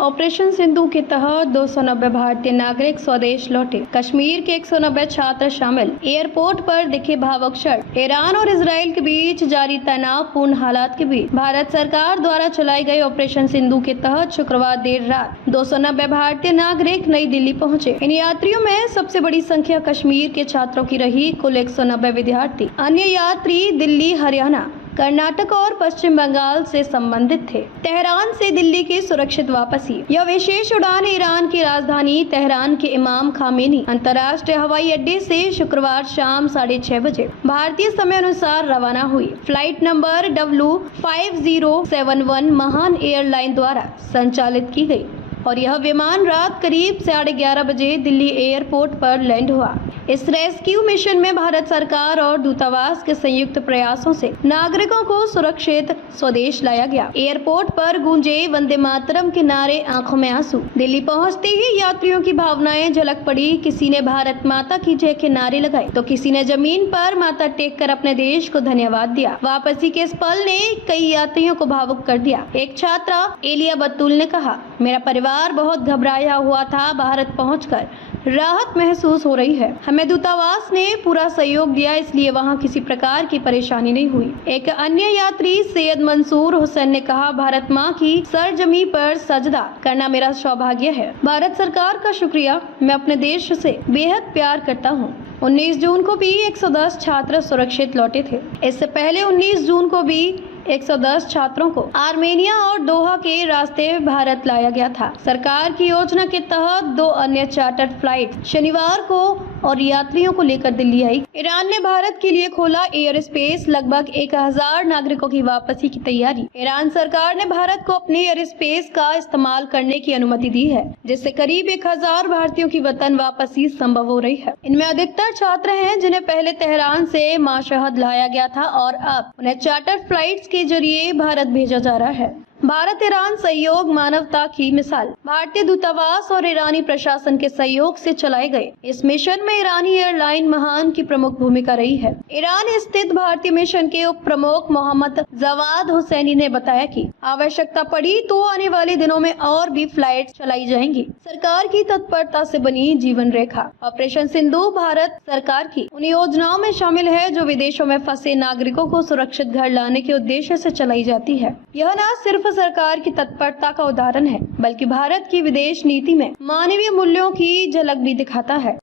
Operation Sindhu के तहत 290 भारतीय नागरिक स्वदेश लौटे। कश्मीर के 190 छात्र शामिल। एयरपोर्ट पर दिखे भावुक क्षण। ईरान और इजराइल के बीच जारी तनावपूर्ण हालात के बीच भारत सरकार द्वारा चलाई गई ऑपरेशन सिंधु के तहत शुक्रवार देर रात 290 भारतीय नागरिक नई दिल्ली पहुंचे। इन यात्रियों में सबसे बड़ी संख्या कश्मीर के छात्रों की रही। कुल 190 विद्यार्थी। अन्य यात्री दिल्ली, हरियाणा, कर्नाटक और पश्चिम बंगाल से संबंधित थे। तेहरान से दिल्ली की सुरक्षित वापसी। यह विशेष उड़ान ईरान की राजधानी तेहरान के इमाम खामेनी अंतर्राष्ट्रीय हवाई अड्डे से शुक्रवार शाम 6:30 बजे भारतीय समय अनुसार रवाना हुई। फ्लाइट नंबर W5071 महान एयरलाइन द्वारा संचालित की गई और यह विमान रात करीब 11:30 बजे दिल्ली एयरपोर्ट पर लैंड हुआ। इस रेस्क्यू मिशन में भारत सरकार और दूतावास के संयुक्त प्रयासों से नागरिकों को सुरक्षित स्वदेश लाया गया। एयरपोर्ट पर गूंजे वंदे मातरम के नारे, आंखों में आंसू। दिल्ली पहुंचते ही यात्रियों की भावनाएं झलक पड़ी। किसी ने भारत माता की जय के नारे लगाए तो किसी ने जमीन पर माथा टेक कर अपने देश को धन्यवाद दिया। वापसी के इस पल ने कई यात्रियों को भावुक कर दिया। एक छात्रा एलिया बतूल ने कहा, मेरा परिवार बहुत घबराया हुआ था। भारत पहुंचकर राहत महसूस हो रही है। हमें दूतावास ने पूरा सहयोग दिया, इसलिए वहां किसी प्रकार की परेशानी नहीं हुई। एक अन्य यात्री सैयद मंसूर हुसैन ने कहा, भारत माँ की सरजमी पर सजदा करना मेरा सौभाग्य है। भारत सरकार का शुक्रिया। मैं अपने देश से बेहद प्यार करता हूँ। 19 जून को भी 110 छात्र सुरक्षित लौटे थे। इससे पहले 19 जून को भी 110 छात्रों को आर्मेनिया और दोहा के रास्ते भारत लाया गया था। सरकार की योजना के तहत 2 अन्य चार्टर्ड फ्लाइट शनिवार को और यात्रियों को लेकर दिल्ली आई। ईरान ने भारत के लिए खोला एयर स्पेस। लगभग 1000 नागरिकों की वापसी की तैयारी। ईरान सरकार ने भारत को अपने एयर स्पेस का इस्तेमाल करने की अनुमति दी है, जिससे करीब 1000 भारतीयों की वतन वापसी संभव हो रही है। इनमें अधिकतर छात्र हैं जिन्हें पहले तेहरान से माशहद लाया गया था और अब उन्हें चार्टर फ्लाइट्स के जरिए भारत भेजा जा रहा है। भारत ईरान सहयोग मानवता की मिसाल। भारतीय दूतावास और ईरानी प्रशासन के सहयोग से चलाए गए इस मिशन में ईरानी एयरलाइन महान की प्रमुख भूमिका रही है। ईरान स्थित भारतीय मिशन के उप प्रमुख मोहम्मद जवाद हुसैनी ने बताया कि आवश्यकता पड़ी तो आने वाले दिनों में और भी फ्लाइट चलाई जाएंगी। सरकार की तत्परता से बनी जीवन रेखा। ऑपरेशन सिंधु भारत सरकार की उन योजनाओं में शामिल है जो विदेशों में फंसे नागरिकों को सुरक्षित घर लाने के उद्देश्य से चलाई जाती है। यह न सिर्फ सरकार की तत्परता का उदाहरण है, बल्कि भारत की विदेश नीति में मानवीय मूल्यों की झलक भी दिखाता है।